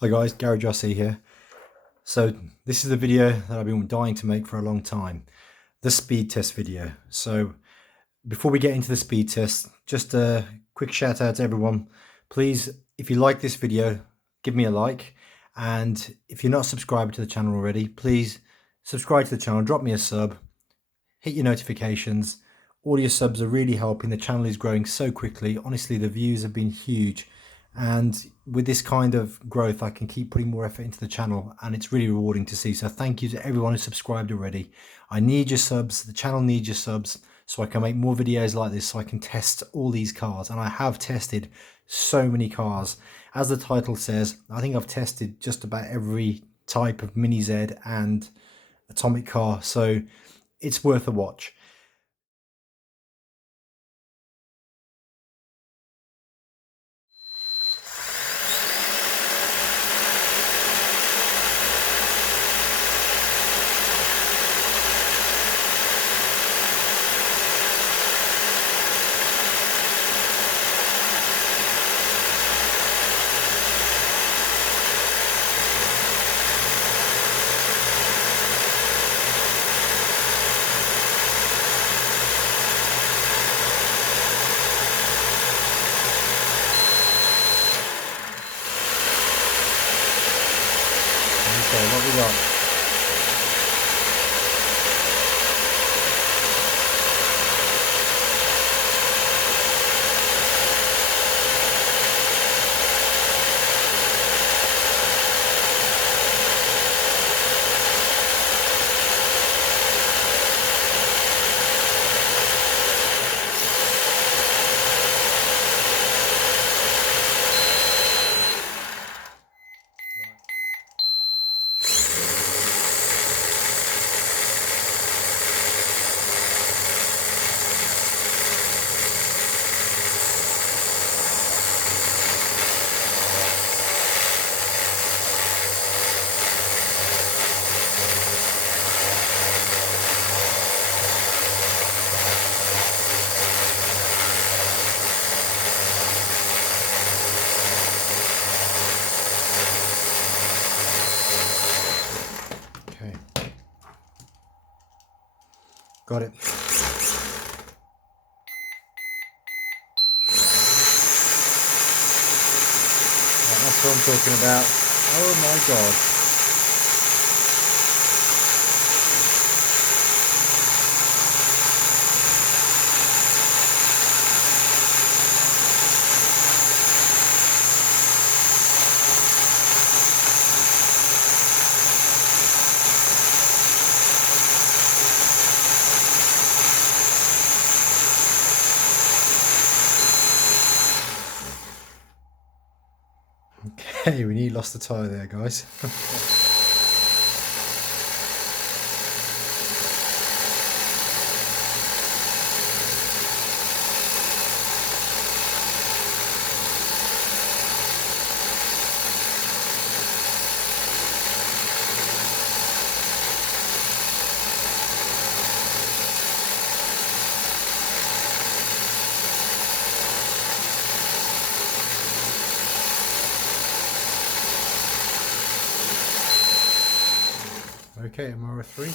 Hi guys, Gary Jossie here. So this is the video that I've been dying to make for a long time, the speed test video. So before we get into the speed test, just a quick shout out to everyone. Please, if you like this video, give me a like. And if you're not subscribed to the channel already, please subscribe to the channel, drop me a sub, hit your notifications. All your subs are really helping. The channel is growing so quickly. Honestly, the views have been huge. And with this kind of growth, I can keep putting more effort into the channel, and it's really rewarding to see. So thank you to everyone who subscribed already. I need your subs. The channel needs your subs so I can make more videos like this, so I can test all these cars. And I have tested so many cars. As the title says, I think I've tested just about every type of Mini Z and atomic car. So it's worth a watch. Okay, what we got? Okay, got it. That's what I'm talking about. Oh my god. Okay, we nearly lost the tyre there, guys. Okay, Ma020.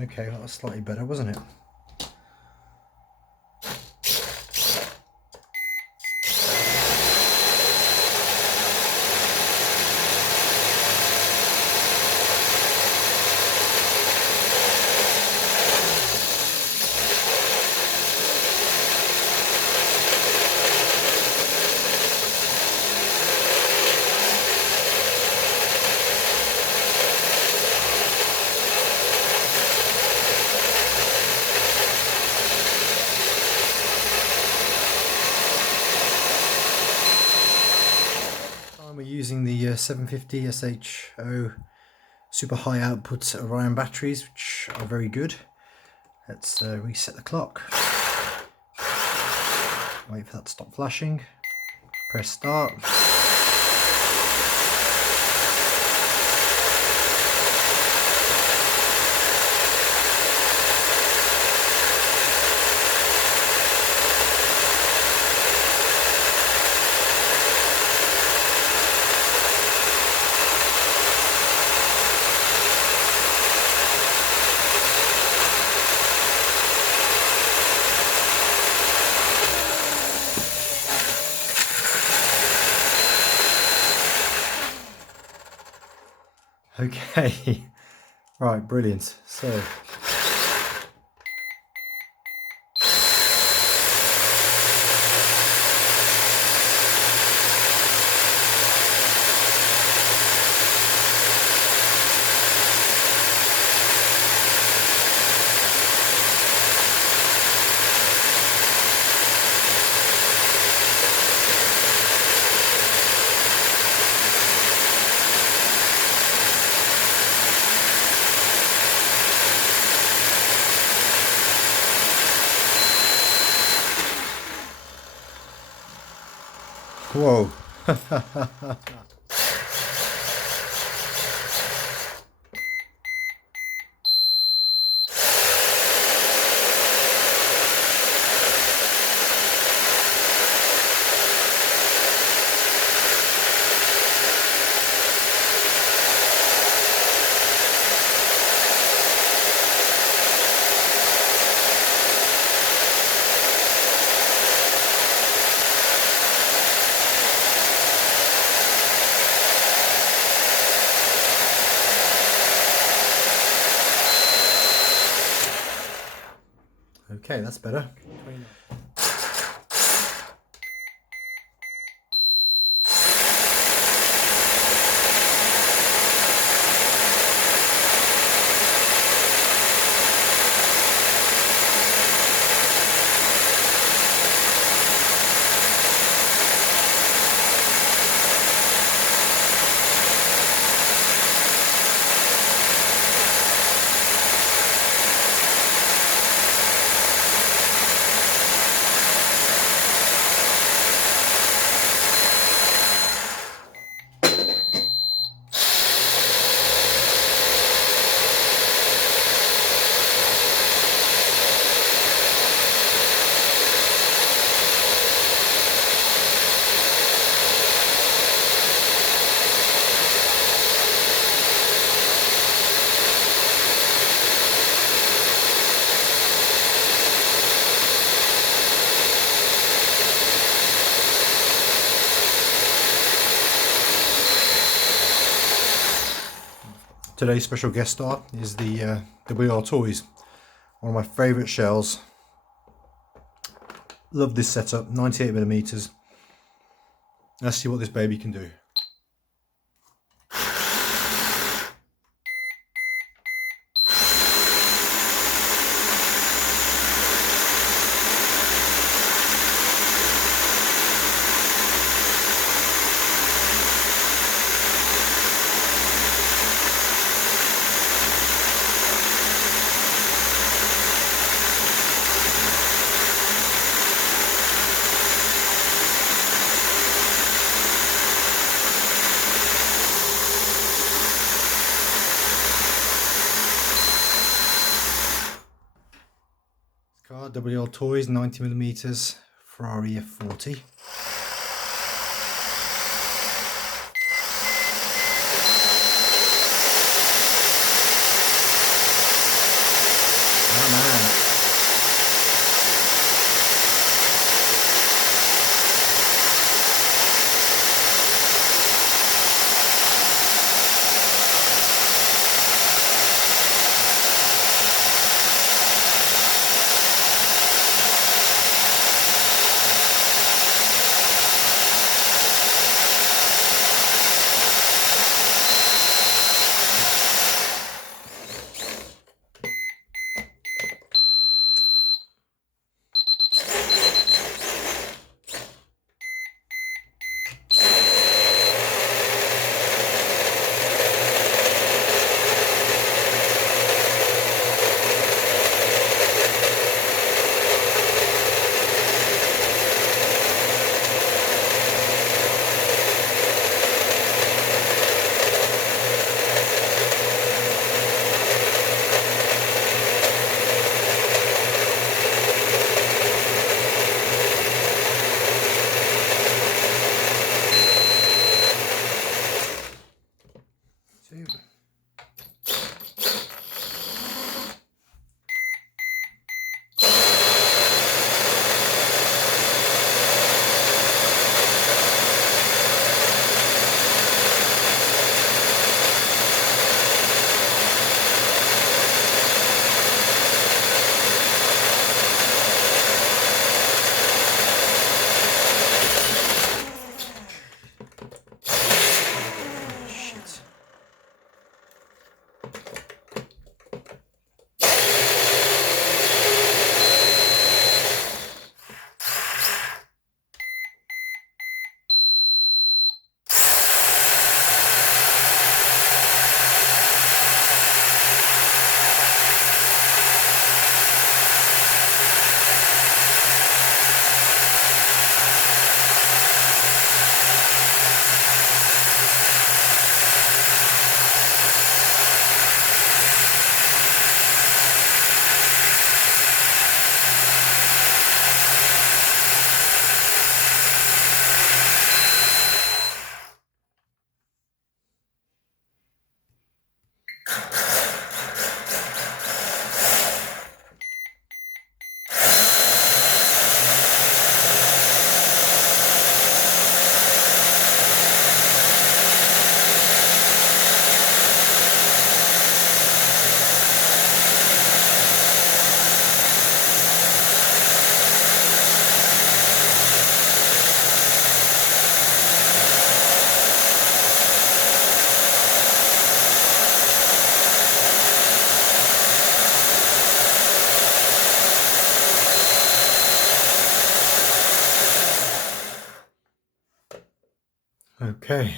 Okay, that was slightly better, wasn't it? We're using the 750 SHO super high output Orion batteries, which are very good. Let's reset the clock. Wait for that to stop flashing. Press start. Okay, right, brilliant. So whoa. Okay, that's better. Today's special guest star is the WLToys, one of my favourite shells. Love this setup, 98mm. Let's see what this baby can do. WLToys 90mm Ferrari F40. Okay.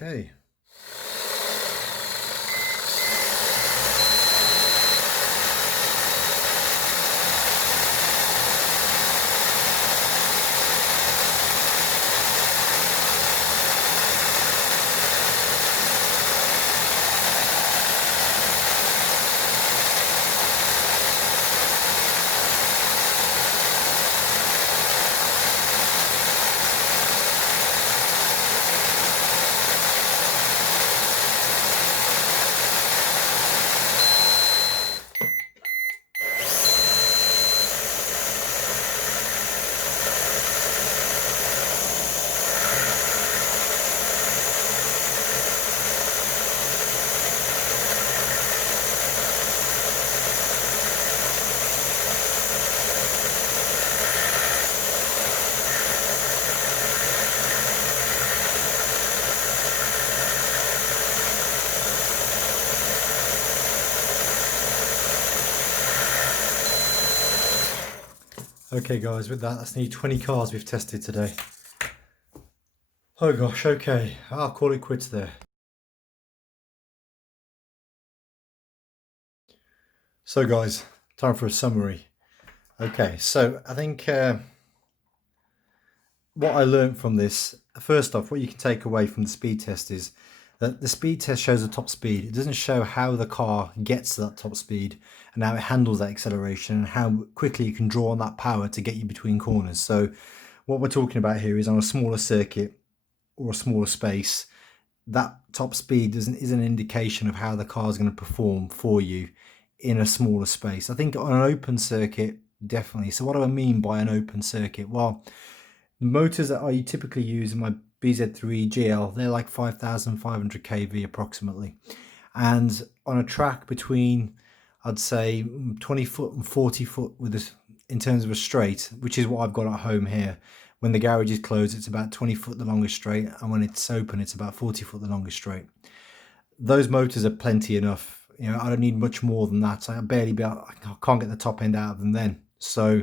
Okay. Okay guys, with that, that's nearly 20 cars we've tested today. Oh gosh, okay, I'll call it quits there. So guys, time for a summary. Okay, so I think what I learned from this, first off, what you can take away from the speed test is that the speed test shows the top speed. It doesn't show how the car gets to that top speed and how it handles that acceleration and how quickly it can draw on that power to get you between corners. So what we're talking about here is on a smaller circuit or a smaller space, that top speed is an indication of how the car is going to perform for you in a smaller space. I think on an open circuit, definitely. So what do I mean by an open circuit? Well, the motors that I typically use in my BZ3 GL, they're like 5,500 kV approximately. And on a track between, I'd say 20 foot and 40 foot with this, in terms of a straight, which is what I've got at home here. When the garage is closed, it's about 20 foot the longest straight, and when it's open, it's about 40 foot the longest straight. Those motors are plenty enough. You know, I don't need much more than that. I can't get the top end out of them then. So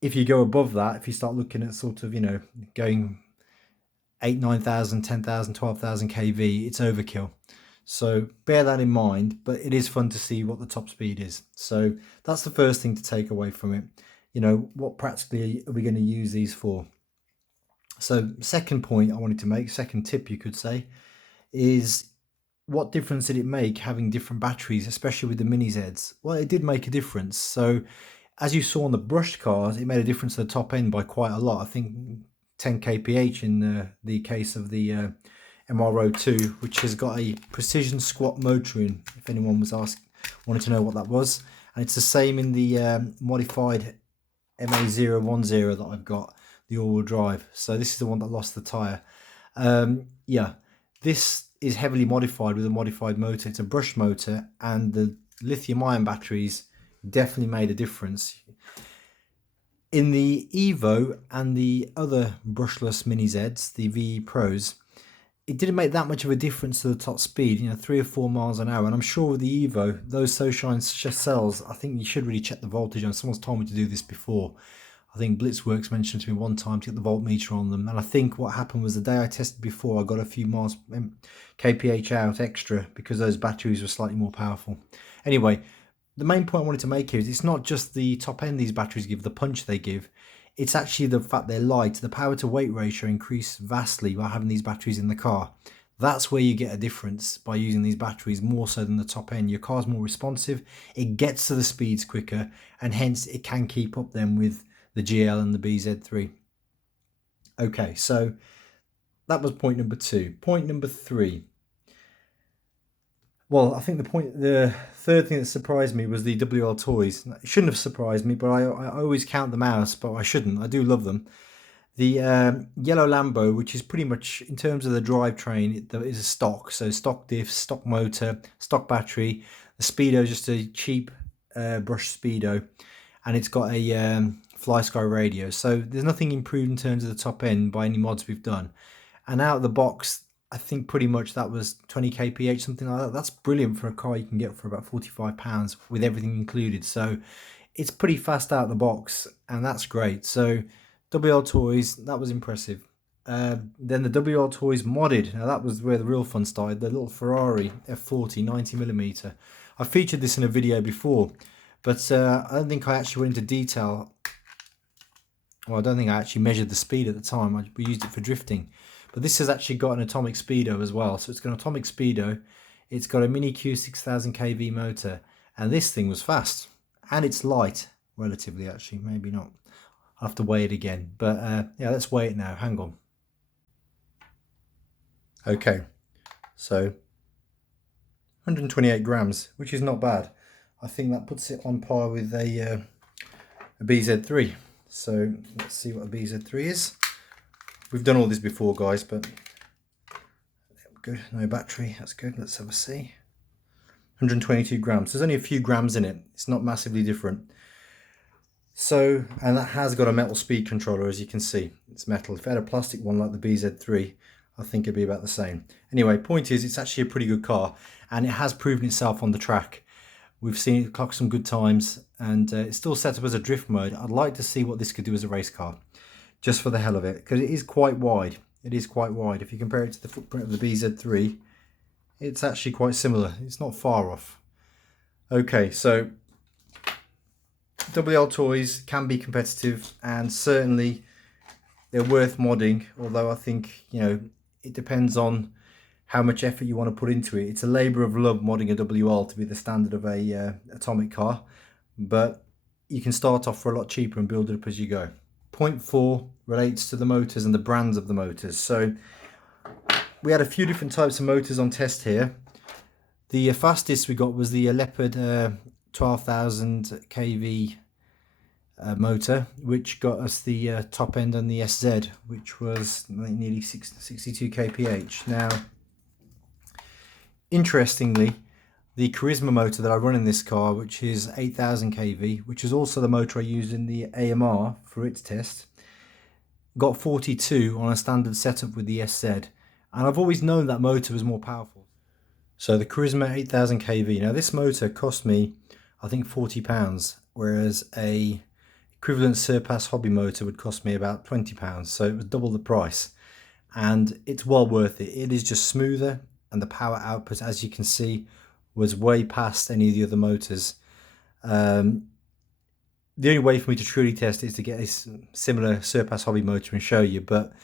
if you go above that, if you start looking at sort of, you know, going 8, 9,000, 10,000, 12,000 kV, it's overkill. So bear that in mind, but it is fun to see what the top speed is. So that's the first thing to take away from it. You know, what practically are we going to use these for? So second point I wanted to make, second tip you could say, is what difference did it make having different batteries, especially with the Mini Zs? Well, it did make a difference. So as you saw on the brushed cars, it made a difference to the top end by quite a lot. I think 10 kph in the case of the Ma020, which has got a precision squat motor in, if anyone was wanted to know what that was. And it's the same in the modified Ma010 that I've got, the all-wheel drive. So this is the one that lost the tyre. Yeah, this is heavily modified with a modified motor. It's a brushed motor, and the lithium-ion batteries definitely made a difference. In the Evo and the other brushless Mini Zs, the VE Pros, it didn't make that much of a difference to the top speed, you know, 3 or 4 miles an hour. And I'm sure with the Evo, those SoShine cells, I think you should really check the voltage on. Someone's told me to do this before. I think Blitzworks mentioned to me one time to get the voltmeter on them. And I think what happened was the day I tested before, I got a few miles kph out extra because those batteries were slightly more powerful. Anyway, the main point I wanted to make here is it's not just the top end these batteries give, the punch they give. It's actually the fact they're light. The power to weight ratio increased vastly by having these batteries in the car. That's where you get a difference by using these batteries more so than the top end. Your car's more responsive, it gets to the speeds quicker, and hence it can keep up then with the GL and the BZ3. Okay, so that was point number 2. Point number 3. Well, I think the third thing that surprised me was the WLToys. It shouldn't have surprised me, but I always count them out, but I shouldn't. I do love them. The yellow Lambo, which is pretty much, in terms of the drivetrain, it is a stock. So stock diff, stock motor, stock battery. The Speedo is just a cheap brush Speedo. And it's got a Fly Sky radio. So there's nothing improved in terms of the top end by any mods we've done. And out of the box, I think pretty much that was 20 kph, something like that. That's brilliant for a car you can get for about £45 with everything included. So it's pretty fast out of the box, and that's great. So WLToys, that was impressive. Then the WLToys modded. Now that was where the real fun started. The little Ferrari F40 90mm. I featured this in a video before, but I don't think I actually went into detail. Well, I don't think I actually measured the speed at the time. We used it for drifting. But this has actually got an atomic speedo as well. So it's got an atomic speedo. It's got a Mini Q 6000 kV motor. And this thing was fast. And it's light, relatively actually. Maybe not. I'll have to weigh it again. But yeah, let's weigh it now. Hang on. Okay. So 128 grams, which is not bad. I think that puts it on par with a BZ3. So let's see what a BZ3 is. We've done all this before, guys, but good. No battery, that's good. Let's have a see. 122 grams. There's only a few grams in it. It's not massively different. So, and that has got a metal speed controller, as you can see. It's metal. If it had a plastic one like the BZ3, I think it'd be about the same. Anyway, point is, it's actually a pretty good car, and it has proven itself on the track. We've seen it clock some good times, and it's still set up as a drift mode. I'd like to see what this could do as a race car, just for the hell of it, because it is quite wide. It is quite wide. If you compare it to the footprint of the BZ3, it's actually quite similar. It's not far off. Okay, so WLToys can be competitive, and certainly they're worth modding, although I think, you know, it depends on how much effort you want to put into it. It's a labour of love modding a WL to be the standard of a atomic car, but you can start off for a lot cheaper and build it up as you go. Point 4 relates to the motors and the brands of the motors. So we had a few different types of motors on test here. The fastest we got was the Leopard 12,000 kV motor, which got us the top end on the SZ, which was nearly 62 kph. Now, interestingly, the Charisma motor that I run in this car, which is 8,000 kV, which is also the motor I used in the AMR for its test, got 42 on a standard setup with the SZ, and I've always known that motor was more powerful. So the Charisma 8,000 kV, now this motor cost me, I think, £40, whereas a equivalent Surpass hobby motor would cost me about £20, so it was double the price, and it's well worth it. It is just smoother, and the power output, as you can see, was way past any of the other motors. The only way for me to truly test it is to get a similar Surpass hobby motor and show you, but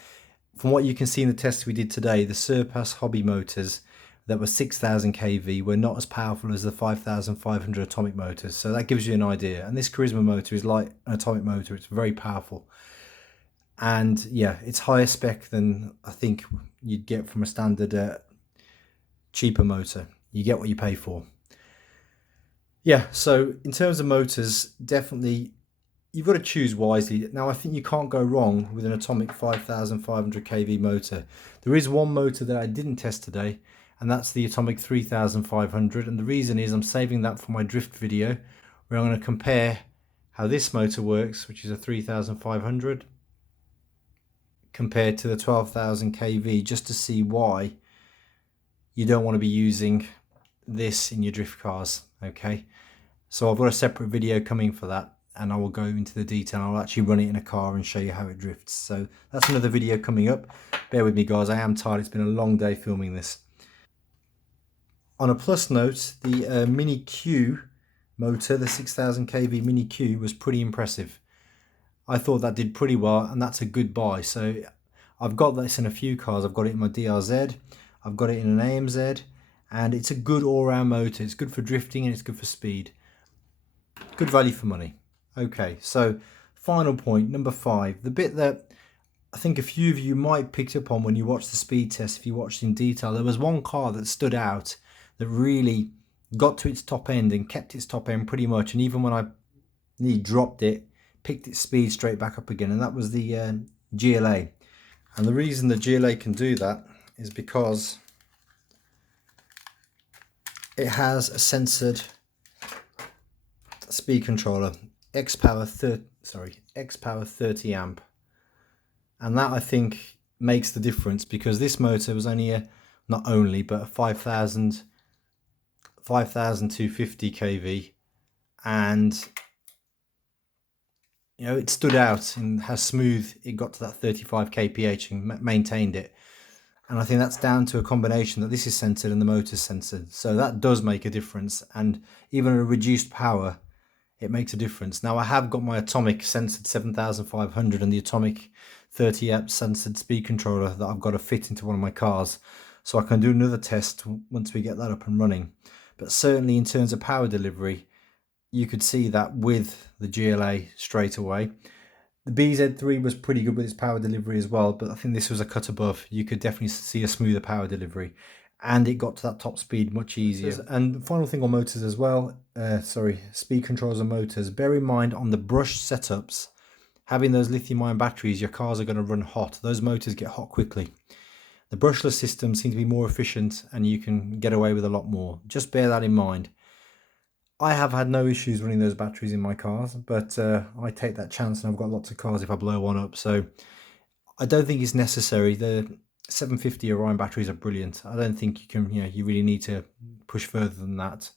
from what you can see in the test we did today, the Surpass hobby motors that were 6,000 kV were not as powerful as the 5,500 atomic motors, so that gives you an idea. And this Charisma motor is like an atomic motor. It's very powerful, and yeah, it's higher spec than I think you'd get from a standard cheaper motor. You get what you pay for. Yeah, so in terms of motors, definitely you've got to choose wisely. Now, I think you can't go wrong with an atomic 5,500 kV motor. There is one motor that I didn't test today, and that's the atomic 3,500, and the reason is I'm saving that for my drift video, where I'm going to compare how this motor works, which is a 3,500, compared to the 12,000 kV, just to see why you don't want to be using this in your drift cars. Okay, so I've got a separate video coming for that, and I will go into the detail. I'll actually run it in a car and show you how it drifts. So that's another video coming up. Bear with me, guys, I am tired. It's been a long day filming this. On a plus note, the Mini Q motor, the 6,000 kV Mini Q, was pretty impressive. I thought that did pretty well, and that's a good buy. So I've got this in a few cars. I've got it in my DRZ, I've got it in an AMZ, and it's a good all-round motor. It's good for drifting and it's good for speed. Good value for money. Okay, so final point, number 5, the bit that I think a few of you might picked up on when you watched the speed test. If you watched in detail, there was one car that stood out that really got to its top end and kept its top end pretty much, and even when I nearly dropped it, picked its speed straight back up again, and that was the GLA. And the reason the GLA can do that is because it has a censored speed controller, X power 30 amp, and that I think makes the difference, because this motor was only a but a 5250 kV, and you know, it stood out in how smooth it got to that 35 kph and maintained it. And I think that's down to a combination that this is censored and the motor's censored, so that does make a difference. And even at a reduced power, it makes a difference. Now I have got my Atomic censored 7500 and the Atomic 30 amp censored speed controller that I've got to fit into one of my cars, so I can do another test once we get that up and running. But certainly in terms of power delivery, you could see that with the GLA straight away. The BZ3 was pretty good with its power delivery as well, but I think this was a cut above. You could definitely see a smoother power delivery, and it got to that top speed much easier. And the final thing on motors as well, speed controls and motors, bear in mind on the brush setups, having those lithium-ion batteries, your cars are going to run hot. Those motors get hot quickly. The brushless systems seem to be more efficient and you can get away with a lot more. Just bear that in mind. I have had no issues running those batteries in my cars, but I take that chance, and I've got lots of cars if I blow one up, so I don't think it's necessary. The 750 Orion batteries are brilliant. I don't think you really need to push further than that.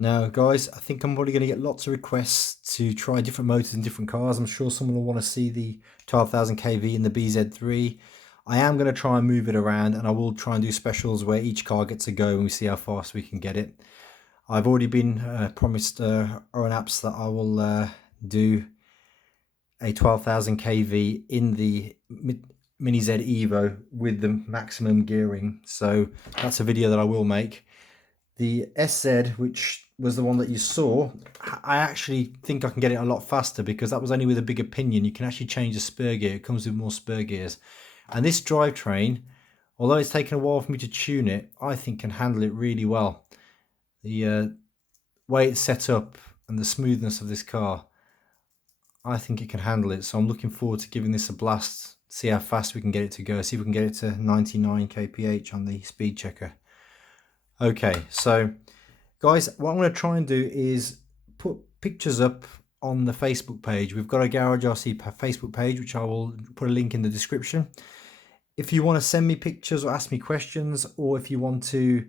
Now guys, I think I'm probably going to get lots of requests to try different motors in different cars. I'm sure someone will want to see the 12,000 kV in the BZ3. I am going to try and move it around, and I will try and do specials where each car gets a go and we see how fast we can get it. I've already been promised Owen Apps that I will do a 12,000 kV in the Mini Z Evo with the maximum gearing, so that's a video that I will make. The SZ, which was the one that you saw, I actually think I can get it a lot faster, because that was only with a bigger pinion. You can actually change the spur gear. It comes with more spur gears, and this drivetrain, although it's taken a while for me to tune it, I think can handle it really well. The way it's set up and the smoothness of this car, I think it can handle it. So I'm looking forward to giving this a blast, see how fast we can get it to go, see if we can get it to 99 kph on the speed checker. Okay, so guys, what I'm going to try and do is put pictures up on the Facebook page. We've got a Garage RC Facebook page, which I will put a link in the description. If you want to send me pictures or ask me questions, or if you want to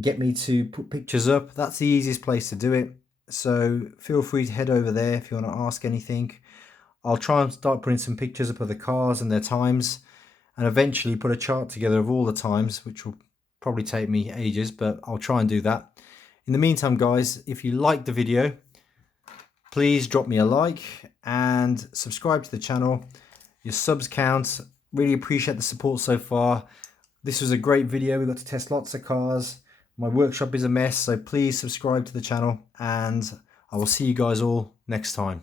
get me to put pictures up, that's the easiest place to do it. So feel free to head over there if you want to ask anything. I'll try and start putting some pictures up of the cars and their times, and eventually put a chart together of all the times, which will probably take me ages, but I'll try and do that. In the meantime guys, if you liked the video, please drop me a like and subscribe to the channel. Your subs count. Really appreciate the support so far. This was a great video. We got to test lots of cars. My workshop is a mess, so please subscribe to the channel, and I will see you guys all next time.